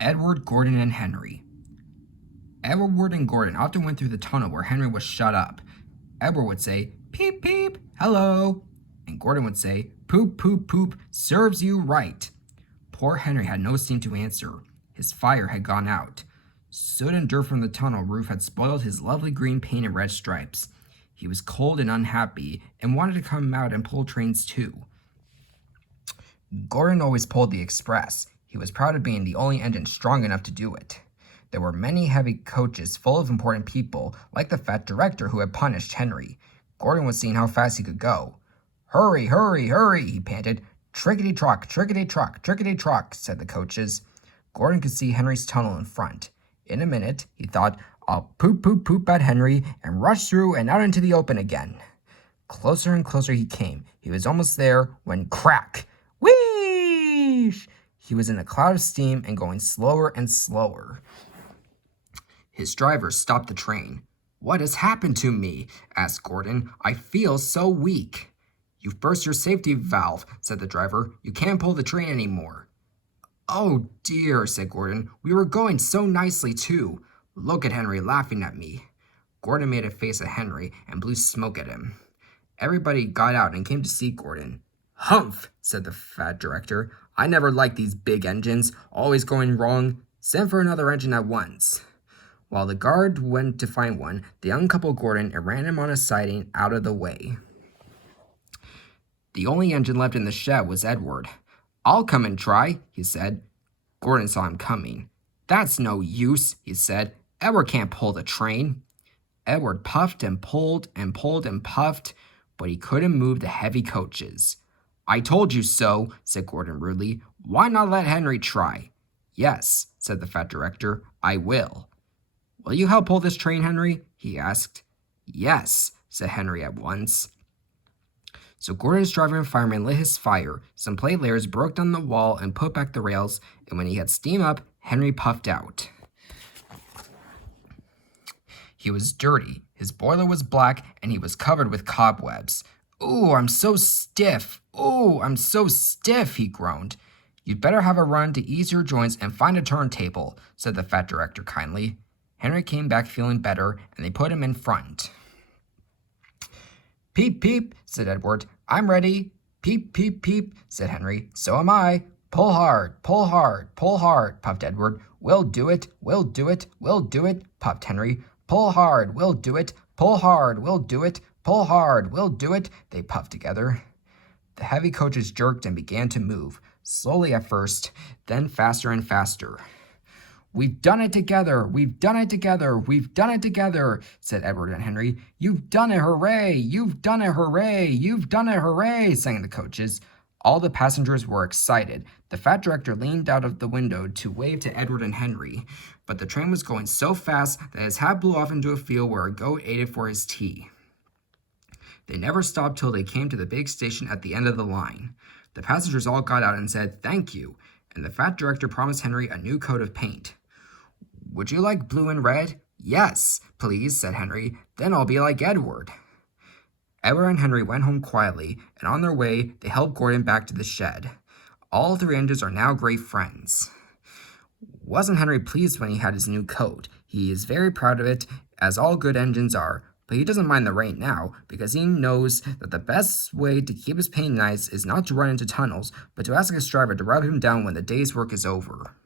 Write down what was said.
Edward, Gordon, and Henry. Edward and Gordon often went through the tunnel where Henry was shut up. Edward would say, "Peep, peep, hello." And Gordon would say, "Poop, poop, poop, serves you right." Poor Henry had no steam to answer. His fire had gone out. Soot and dirt from the tunnel roof had spoiled his lovely green paint and red stripes. He was cold and unhappy and wanted to come out and pull trains too. Gordon always pulled the express. He was proud of being the only engine strong enough to do it. There were many heavy coaches full of important people, like the fat director who had punished Henry. Gordon was seeing how fast he could go. "Hurry, hurry, hurry," he panted. "Trickety-trock, trickety-trock, trickety-trock," said the coaches. Gordon could see Henry's tunnel in front. In a minute, he thought, "I'll poop, poop, poop at Henry and rush through and out into the open again." Closer and closer he came. He was almost there when crack! Wheesh! He was in a cloud of steam and going slower and slower. His driver stopped the train. "What has happened to me?" asked Gordon. "I feel so weak." "You've burst your safety valve," said the driver. "You can't pull the train anymore." "Oh dear," said Gordon. "We were going so nicely too. Look at Henry laughing at me." Gordon made a face at Henry and blew smoke at him. Everybody got out and came to see Gordon. "Humph," said the fat director. "I never liked these big engines, always going wrong. Send for another engine at once." While the guard went to find one, they uncoupled Gordon and ran him on a siding out of the way. The only engine left in the shed was Edward. "I'll come and try," he said. Gordon saw him coming. "That's no use," he said. "Edward can't pull the train." Edward puffed and pulled and pulled and puffed, but he couldn't move the heavy coaches. "I told you so," said Gordon rudely. "Why not let Henry try?" "Yes," said the fat director, "I will." "Will you help pull this train, Henry?" he asked. "Yes," said Henry at once. So Gordon's driver and fireman lit his fire. Some plate layers broke down the wall and put back the rails, and when he had steam up, Henry puffed out. He was dirty. His boiler was black, and he was covered with cobwebs. "Ooh, I'm so stiff. Ooh, I'm so stiff," he groaned. "You'd better have a run to ease your joints and find a turntable," said the fat director kindly. Henry came back feeling better, and they put him in front. "Peep, peep," said Edward. "I'm ready." "Peep, peep, peep," said Henry. "So am I." "Pull hard, pull hard, pull hard," puffed Edward. "We'll do it, we'll do it, we'll do it," puffed Henry. "Pull hard, we'll do it, pull hard, we'll do it, pull hard, we'll do it," they puffed together. The heavy coaches jerked and began to move, slowly at first, then faster and faster. "We've done it together, we've done it together, we've done it together," said Edward and Henry. "You've done it, hooray! You've done it, hooray! You've done it, hooray!" sang the coaches. All the passengers were excited. The fat director leaned out of the window to wave to Edward and Henry, but the train was going so fast that his hat blew off into a field where a goat ate it for his tea. They never stopped till they came to the big station at the end of the line. The passengers all got out and said thank you, and the fat director promised Henry a new coat of paint. "Would you like blue and red?" "Yes, please," said Henry. "Then I'll be like Edward." Edward and Henry went home quietly, and on their way, they helped Gordon back to the shed. All three engines are now great friends. Wasn't Henry pleased when he had his new coat? He is very proud of it, as all good engines are, but he doesn't mind the rain now, because he knows that the best way to keep his paint nice is not to run into tunnels, but to ask his driver to rub him down when the day's work is over.